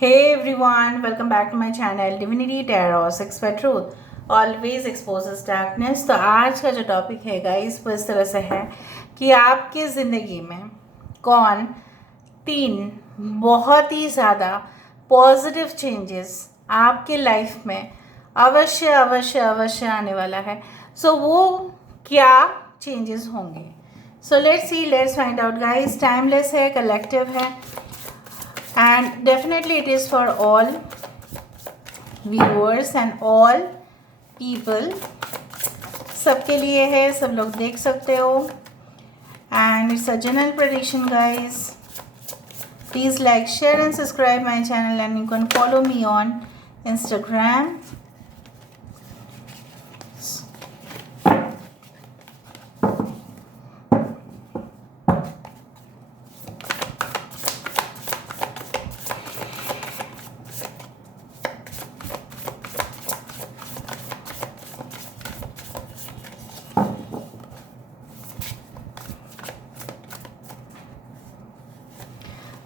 Hey everyone, welcome back to my channel Divinity Tarot 6 for Truth Always exposes darkness। तो आज का जो topic है गाइस वो इस तरह से है कि आपकी ज़िंदगी में कौन तीन बहुत ही ज़्यादा पॉजिटिव चेंजेस आपके लाइफ में अवश्य अवश्य अवश्य आने वाला है। सो वो क्या चेंजेस होंगे? So let's see, let's find out guys. Timeless है, कलेक्टिव है and definitely it is for all viewers and all people, सबके लिए है, सब लोग देख सकते हो। and it's a general prediction guys, please like, share and subscribe my channel and you can follow me on Instagram।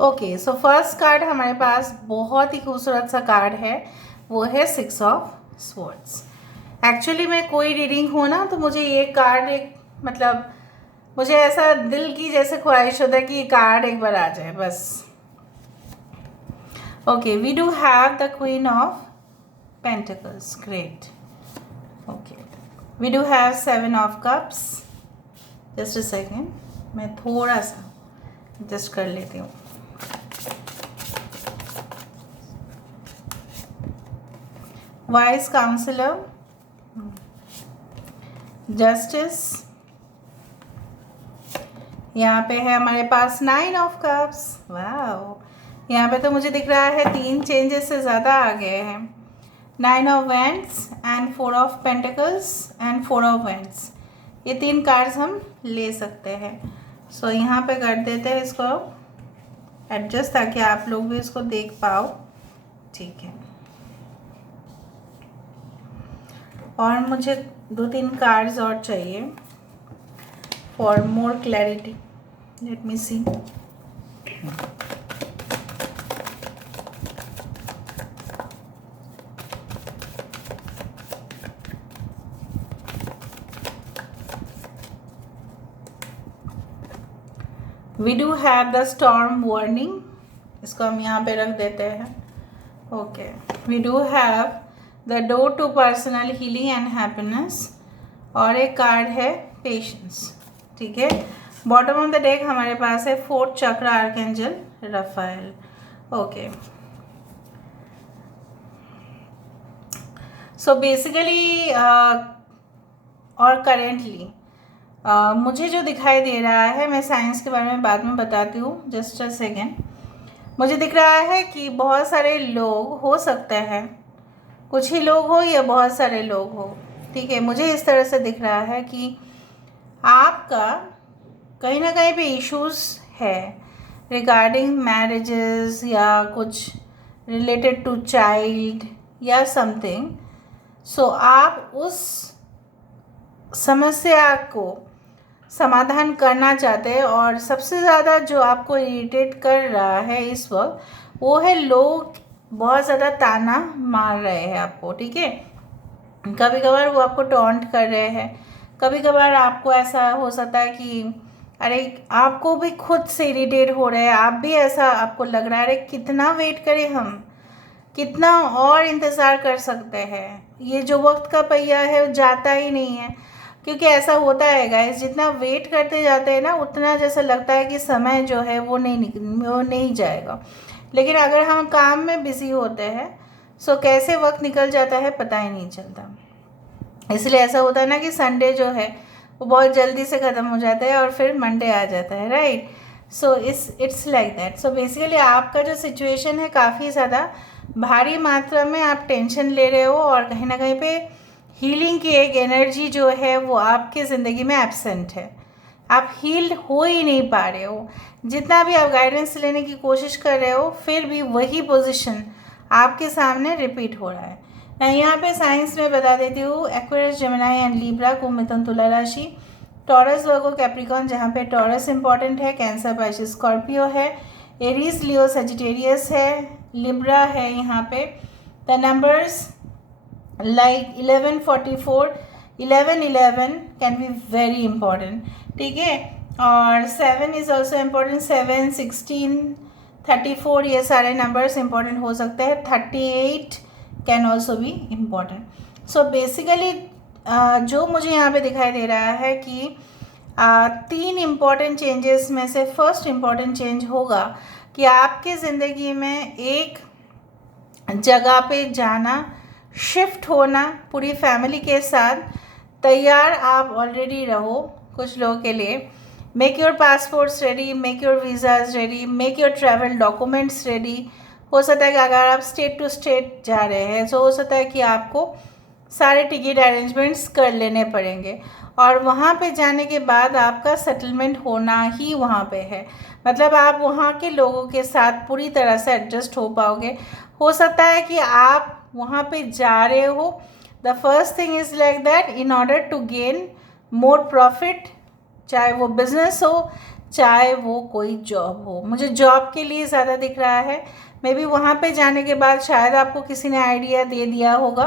Okay, so first card हमारे पास बहुत ही खूबसूरत सा कार्ड है, वो है 6 ऑफ स्वॉर्ड्स। एक्चुअली मैं कोई रीडिंग हो ना तो मुझे ये कार्ड एक मतलब मुझे ऐसा दिल की जैसे ख्वाहिश होता है कि ये कार्ड एक बार आ जाए बस। Okay, we do have the queen of pentacles, great. Okay, we do have 7 of cups. Just a second, मैं थोड़ा सा एडजस्ट कर लेती हूँ। वाइज काउंसलर, जस्टिस, यहाँ पे है हमारे पास 9 ऑफ कप्स। वाह, यहाँ पे तो मुझे दिख रहा है 3 चेंजेस से ज़्यादा आ गए हैं। 9 of vents and 4 of pentacles and 4 of vents, ये 3 कार्ड्स हम ले सकते हैं। सो यहाँ पे कर देते हैं इसको एडजस्ट ताकि आप लोग भी इसको देख पाओ। ठीक है, और मुझे 2-3 कार्ड्स और चाहिए for more clarity. Let me see. We do have the storm warning, इसको हम यहाँ पे रख देते हैं। Okay, we do have the door to personal healing and happiness, और एक कार्ड है पेशेंस। ठीक है, बॉटम ऑफ द डेक हमारे पास है 4th चक्र archangel Raphael. Okay, so basically और करेंटली मुझे जो दिखाई दे रहा है, मैं साइंस के बारे में बाद में बताती हूँ, जस्ट अ सेकेंड। मुझे दिख रहा है कि बहुत सारे लोग हो सकते हैं, कुछ ही लोग हो या बहुत सारे लोग हो। ठीक है, मुझे इस तरह से दिख रहा है कि आपका कहीं ना कहीं पे इश्यूज है रिगार्डिंग मैरिजेस या कुछ रिलेटेड टू चाइल्ड या समथिंग। सो आप उस समस्या को समाधान करना चाहते हैं, और सबसे ज़्यादा जो आपको इरिटेट कर रहा है इस वक्त वो है लोग बहुत ज़्यादा ताना मार रहे हैं आपको। ठीक है, कभी कभार वो आपको टॉन्ट कर रहे हैं, कभी कभार आपको ऐसा हो सकता है कि अरे आपको भी खुद से इरिटेट हो रहे हैं, आप भी ऐसा आपको लग रहा है अरे कितना वेट करें हम, कितना और इंतज़ार कर सकते हैं, ये जो वक्त का पहिया है वो जाता ही नहीं है। क्योंकि ऐसा होता है गाइस, जितना वेट करते जाते हैं ना उतना जैसा लगता है कि समय जो है वो नहीं जाएगा। लेकिन अगर हम काम में बिज़ी होते हैं सो कैसे वक्त निकल जाता है पता ही नहीं चलता। इसलिए ऐसा होता है ना कि संडे जो है वो बहुत जल्दी से ख़त्म हो जाता है और फिर मंडे आ जाता है, right. So it's like that. So basically आपका जो सिचुएशन है काफ़ी ज़्यादा भारी मात्रा में आप टेंशन ले रहे हो, और कहीं ना कहीं पे हीलिंग की एक एनर्जी जो है वो आपके ज़िंदगी में एब्सेंट है। आप हील्ड हो ही नहीं पा रहे हो, जितना भी आप गाइडेंस लेने की कोशिश कर रहे हो फिर भी वही पोजीशन आपके सामने रिपीट हो रहा है। मैं यहाँ पे साइंस में बता देती हूँ, एक्वेरियस, जेमिनी एंड लीब्रा, कुंभ, मिथुन, तुला राशि, टॉरस, वर्गो, कैप्रिकॉन, जहाँ पे टॉरस इंपॉर्टेंट है, कैंसर, पाइसेस, स्कॉर्पियो है, एरीज, लियो, सजिटेरियस है, लिब्रा है यहाँ पे। The numbers like 1144, 1111 can be very important, ठीक है। और 7 इज़ ऑल्सो इम्पॉर्टेंट, 7, 16, 34 ये सारे नंबर्स इंपॉर्टेंट हो सकते हैं। 38 can also be important. So basically जो मुझे यहाँ पे दिखाई दे रहा है कि 3 इम्पॉर्टेंट चेंजेस में से फर्स्ट इम्पॉर्टेंट चेंज होगा कि आपकी ज़िंदगी में एक जगह पे जाना, शिफ्ट होना पूरी फैमिली के साथ। तैयार आप ऑलरेडी रहो कुछ लोगों के लिए। Make your passports ready, make your visas ready, make your travel documents ready. हो सकता है कि अगर आप स्टेट टू स्टेट जा रहे हैं तो हो सकता है कि आपको सारे टिकट अरेंजमेंट्स कर लेने पड़ेंगे, और वहाँ पे जाने के बाद आपका सेटलमेंट होना ही वहाँ पे है। मतलब आप वहाँ के लोगों के साथ पूरी तरह से एडजस्ट हो पाओगे। हो सकता है कि आप वहाँ पे जा रहे हो, the first thing is like that, in order to gain more profit, चाहे वो बिज़नेस हो चाहे वो कोई जॉब हो। मुझे जॉब के लिए ज़्यादा दिख रहा है। मे बी वहाँ पे जाने के बाद शायद आपको किसी ने आइडिया दे दिया होगा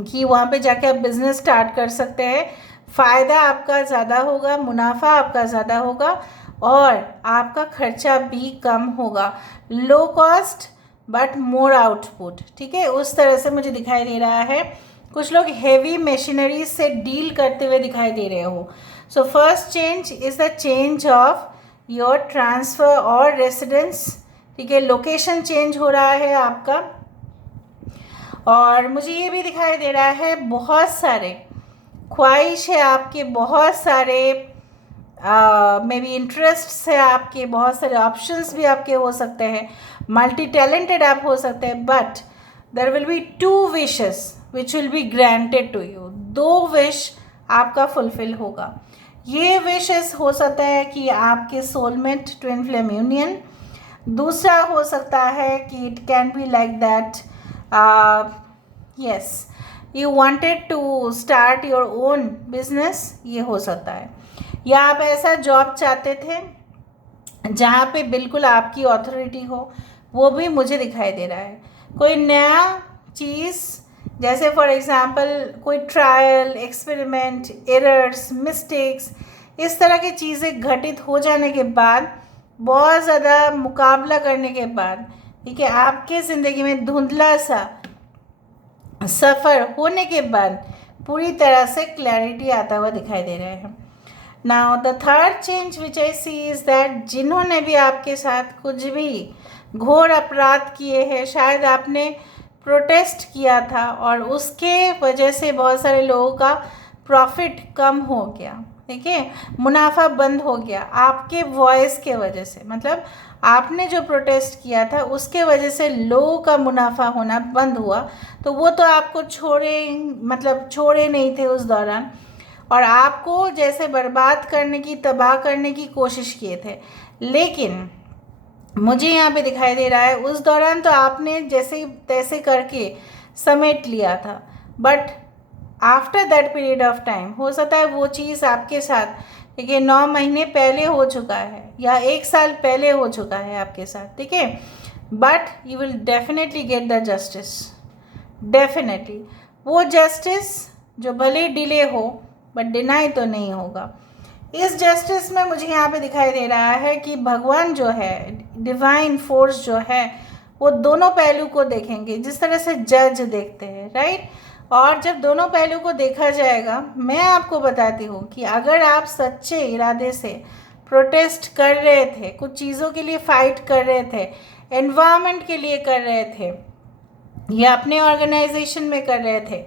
कि वहाँ पे जाके आप बिज़नेस स्टार्ट कर सकते हैं। फ़ायदा आपका ज़्यादा होगा, मुनाफा आपका ज़्यादा होगा, और आपका खर्चा भी कम होगा। Low cost but more output, ठीक है, उस तरह से मुझे दिखाई दे रहा है। कुछ लोग हेवी मशीनरी से डील करते हुए दिखाई दे रहे हो। So first change is the change of your transfer और रेसिडेंस, ठीक है, लोकेशन चेंज हो रहा है आपका। और मुझे ये भी दिखाई दे रहा है बहुत सारे ख्वाहिश है आपके, बहुत सारे मे बी इंटरेस्ट्स है आपके, बहुत सारे ऑप्शंस भी आपके हो सकते हैं, मल्टी टैलेंटेड आप हो सकते हैं। But there will be 2 wishes which will be granted to you. 2 wish आपका फुलफिल होगा। ये विशेस हो सकता है कि आपके सोलमेट ट्विन फ्लेम यूनियन। दूसरा हो सकता है कि it can be like that, yes, you wanted to start your own business, ये हो सकता है। या आप ऐसा जॉब चाहते थे जहाँ पे बिल्कुल आपकी अथॉरिटी हो, वो भी मुझे दिखाई दे रहा है। कोई नया चीज़, जैसे फॉर एग्ज़ाम्पल कोई ट्रायल, एक्सपेरिमेंट, एरर्स, मिस्टेक्स, इस तरह की चीज़ें घटित हो जाने के बाद, बहुत ज़्यादा मुकाबला करने के बाद, ठीक है, आपके ज़िंदगी में धुंधला सा सफ़र होने के बाद पूरी तरह से क्लैरिटी आता हुआ दिखाई दे रहे हैं। Now the third change which I see is that जिन्होंने भी आपके साथ कुछ भी घोर अपराध किए हैं, शायद आपने प्रोटेस्ट किया था और उसके वजह से बहुत सारे लोगों का प्रॉफिट कम हो गया, ठीक है, मुनाफा बंद हो गया आपके वॉइस के वजह से। मतलब आपने जो प्रोटेस्ट किया था उसके वजह से लोगों का मुनाफा होना बंद हुआ, तो वो तो आपको छोड़े नहीं थे उस दौरान, और आपको जैसे बर्बाद करने की, तबाह करने की कोशिश किए थे। लेकिन मुझे यहाँ पे दिखाई दे रहा है उस दौरान तो आपने जैसे तैसे करके समेट लिया था, but after that period of time हो सकता है वो चीज़ आपके साथ, ठीक है, 9 महीने पहले हो चुका है या 1 साल पहले हो चुका है आपके साथ, ठीक है, but you will definitely get the justice. Definitely वो जस्टिस जो भले डिले हो बट डिनाई तो नहीं होगा। इस जस्टिस में मुझे यहाँ पे दिखाई दे रहा है कि भगवान जो है, डिवाइन फोर्स जो है, वो दोनों पहलू को देखेंगे जिस तरह से जज देखते हैं, राइट। और जब दोनों पहलू को देखा जाएगा, मैं आपको बताती हूँ कि अगर आप सच्चे इरादे से प्रोटेस्ट कर रहे थे, कुछ चीज़ों के लिए फ़ाइट कर रहे थे, एनवायरनमेंट के लिए कर रहे थे, या अपने ऑर्गेनाइजेशन में कर रहे थे,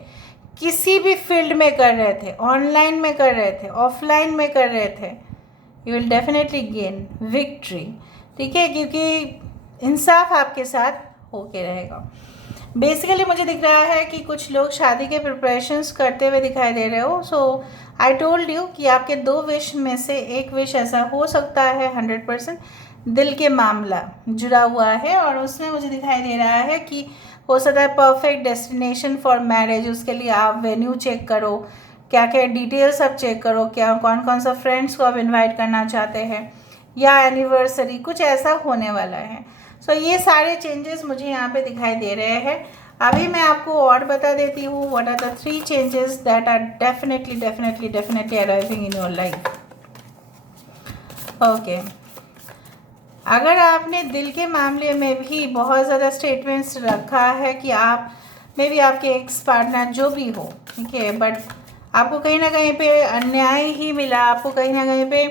किसी भी फील्ड में कर रहे थे, ऑनलाइन में कर रहे थे, ऑफलाइन में कर रहे थे, you will definitely gain victory, ठीक है, क्योंकि इंसाफ आपके साथ होके रहेगा। बेसिकली मुझे दिख रहा है कि कुछ लोग शादी के प्रिपरेशंस करते हुए दिखाई दे रहे हो। सो आई टोल्ड यू कि आपके 2 विश में से एक विश ऐसा हो सकता है 100% दिल के मामला जुड़ा हुआ है, और उसमें मुझे दिखाई दे रहा है कि हो सकता है परफेक्ट डेस्टिनेशन फॉर मैरिज। उसके लिए आप वेन्यू चेक करो, क्या क्या डिटेल्स आप चेक करो, क्या कौन कौन सा फ्रेंड्स को आप इनवाइट करना चाहते हैं, या एनिवर्सरी कुछ ऐसा होने वाला है। सो ये सारे चेंजेस मुझे यहाँ पे दिखाई दे रहे हैं। अभी मैं आपको और बता देती हूँ what are the 3 changes that are definitely arriving in your life. Okay, अगर आपने दिल के मामले में भी बहुत ज़्यादा स्टेटमेंट्स रखा है कि आप मे बी आपके एक्स पार्टनर जो भी हो, ठीक है, बट आपको कहीं ना कहीं पे अन्याय ही मिला, आपको कहीं ना कहीं पे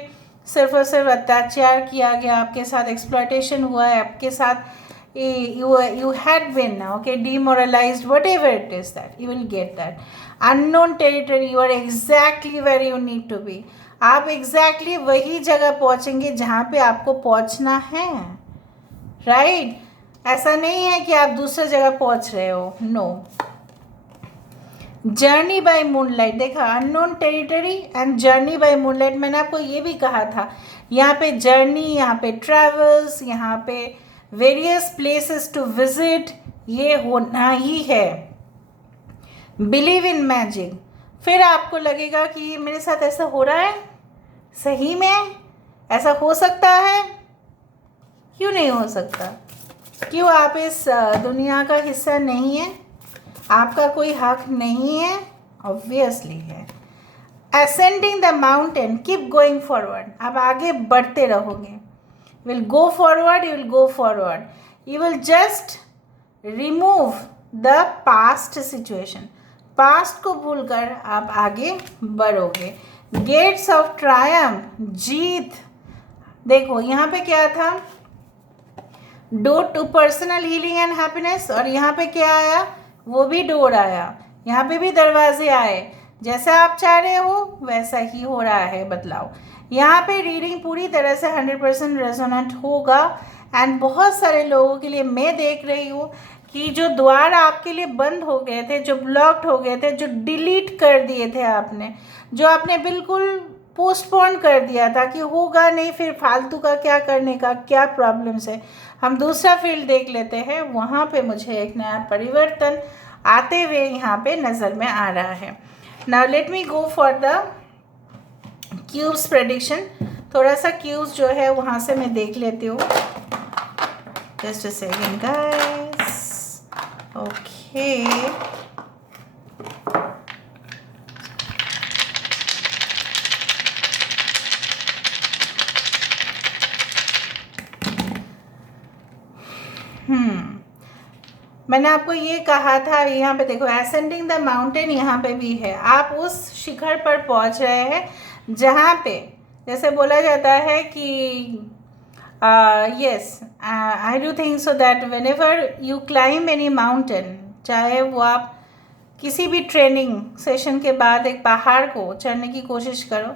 सिर्फ और सिर्फ अत्याचार किया गया, आपके साथ एक्सप्लॉयटेशन हुआ है, आपके साथ you had been okay demoralized, whatever it is, that you will get that unknown territory. You are exactly where you need to be. आप exactly वही जगह पहुंचेंगे जहाँ पे आपको पहुंचना है, राइट? ऐसा नहीं है कि आप दूसरे जगह पहुंच रहे हो, नो। जर्नी बाय मूनलाइट, देखा, unknown territory and journey by moonlight. मैंने आपको ये भी कहा था, यहाँ पे जर्नी, यहाँ पे ट्रैवल्स, यहाँ पे वेरियस प्लेसेस टू विजिट, ये होना ही है। Believe in magic. फिर आपको लगेगा कि मेरे साथ ऐसा हो रहा है, सही में ऐसा हो सकता है? क्यों नहीं हो सकता? क्यों आप इस दुनिया का हिस्सा नहीं है? आपका कोई हक नहीं है? ऑब्वियसली है। Ascending the mountain, keep going forward, आप आगे बढ़ते रहोगे। will go forward, you will go forward, you will just remove the past situation, past को भूलकर आप आगे बढ़ोगे। gates of triumph, जीत। देखो यहाँ पे क्या था, door to personal healing and happiness, और यहाँ पे क्या आया, वो भी डोर आया, यहाँ पे भी दरवाजे आए। जैसा आप चाह रहे हो वैसा ही हो रहा है बदलाव। यहाँ पे रीडिंग पूरी तरह से 100% रेजोनेंट होगा। एंड बहुत सारे लोगों के लिए मैं देख रही हूँ कि जो द्वार आपके लिए बंद हो गए थे, जो ब्लॉक्ड हो गए थे, जो डिलीट कर दिए थे आपने, जो आपने बिल्कुल पोस्टपोन कर दिया था कि होगा नहीं, फिर फालतू का क्या करने का, क्या प्रॉब्लम्स है, हम दूसरा फील्ड देख लेते हैं, वहाँ पे मुझे एक नया परिवर्तन आते हुए यहाँ पे नज़र में आ रहा है। Now let me go for the cubes prediction. थोड़ा सा क्यूब्स जो है वहाँ से मैं देख लेती हूँ। Just a second guys. Okay, मैंने आपको ये कहा था, यहाँ पे देखो असेंडिंग द माउंटेन, यहाँ पे भी है। आप उस शिखर पर पहुँच रहे हैं जहाँ पे जैसे बोला जाता है कि yes, I do think so that when ever you climb any mountain, चाहे वो आप किसी भी ट्रेनिंग सेशन के बाद एक पहाड़ को चढ़ने की कोशिश करो,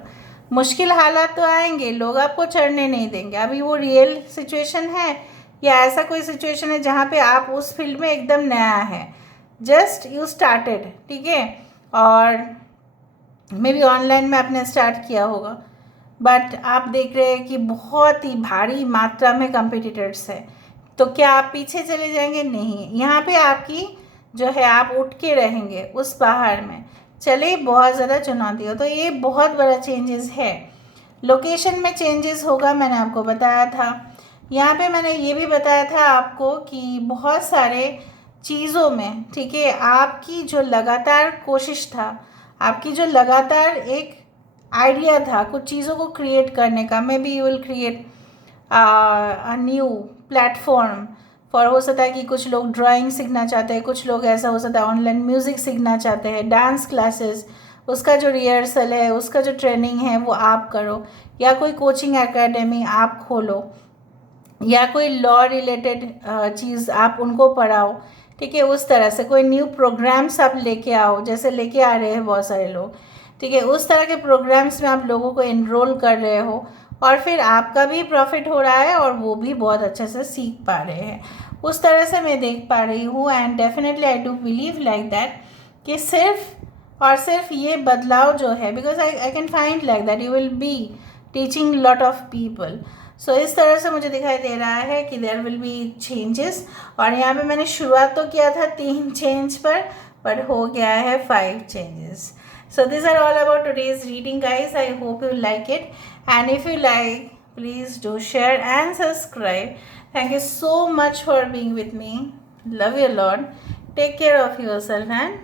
मुश्किल हालात तो आएंगे, लोग आपको चढ़ने नहीं देंगे। अभी वो रियल सिचुएशन है या ऐसा कोई सिचुएशन है जहाँ पे आप उस फील्ड में एकदम नया है, जस्ट यू स्टार्टेड, ठीक है, और मे बी ऑनलाइन में आपने स्टार्ट किया होगा, बट आप देख रहे हैं कि बहुत ही भारी मात्रा में कंपिटिटर्स है, तो क्या आप पीछे चले जाएंगे? नहीं, यहाँ पे आपकी जो है आप उठ के रहेंगे उस पहाड़ में। चले बहुत ज़्यादा चुनौती हो, तो ये बहुत बड़ा चेंजेस है। लोकेशन में चेंजेस होगा, मैंने आपको बताया था। यहाँ पे मैंने ये भी बताया था आपको कि बहुत सारे चीज़ों में, ठीक है, आपकी जो लगातार कोशिश था, आपकी जो लगातार एक आइडिया था कुछ चीज़ों को क्रिएट करने का, may be you will create a new platform for, हो सकता है कि कुछ लोग ड्राइंग सीखना चाहते हैं, कुछ लोग ऐसा हो सकता है ऑनलाइन म्यूज़िक सीखना चाहते हैं, डांस क्लासेस, उसका जो रिहर्सल है, उसका जो ट्रेनिंग है वो आप करो, या कोई कोचिंग एकेडमी आप खोलो, या कोई लॉ रिलेटेड चीज़ आप उनको पढ़ाओ, ठीक है, उस तरह से कोई न्यू प्रोग्राम्स आप लेके आओ, जैसे लेके आ रहे हैं बहुत सारे लोग, ठीक है, उस तरह के प्रोग्राम्स में आप लोगों को एनरोल कर रहे हो, और फिर आपका भी प्रॉफिट हो रहा है और वो भी बहुत अच्छे से सीख पा रहे हैं। उस तरह से मैं देख पा रही हूँ, and definitely I do believe like that कि सिर्फ और सिर्फ ये बदलाव जो है, because I can find like that you will be teaching lot of people, so इस तरह से मुझे दिखाई दे रहा है कि देयर विल बी चेंजेस। और यहाँ पे मैंने शुरुआत तो किया था 3 चेंज पर हो गया है 5 changes. So these are all about today's reading, guys. I hope you like it, and if you like, please do share and subscribe. Thank you so much for being with me. Love you a lot. Take care of yourself and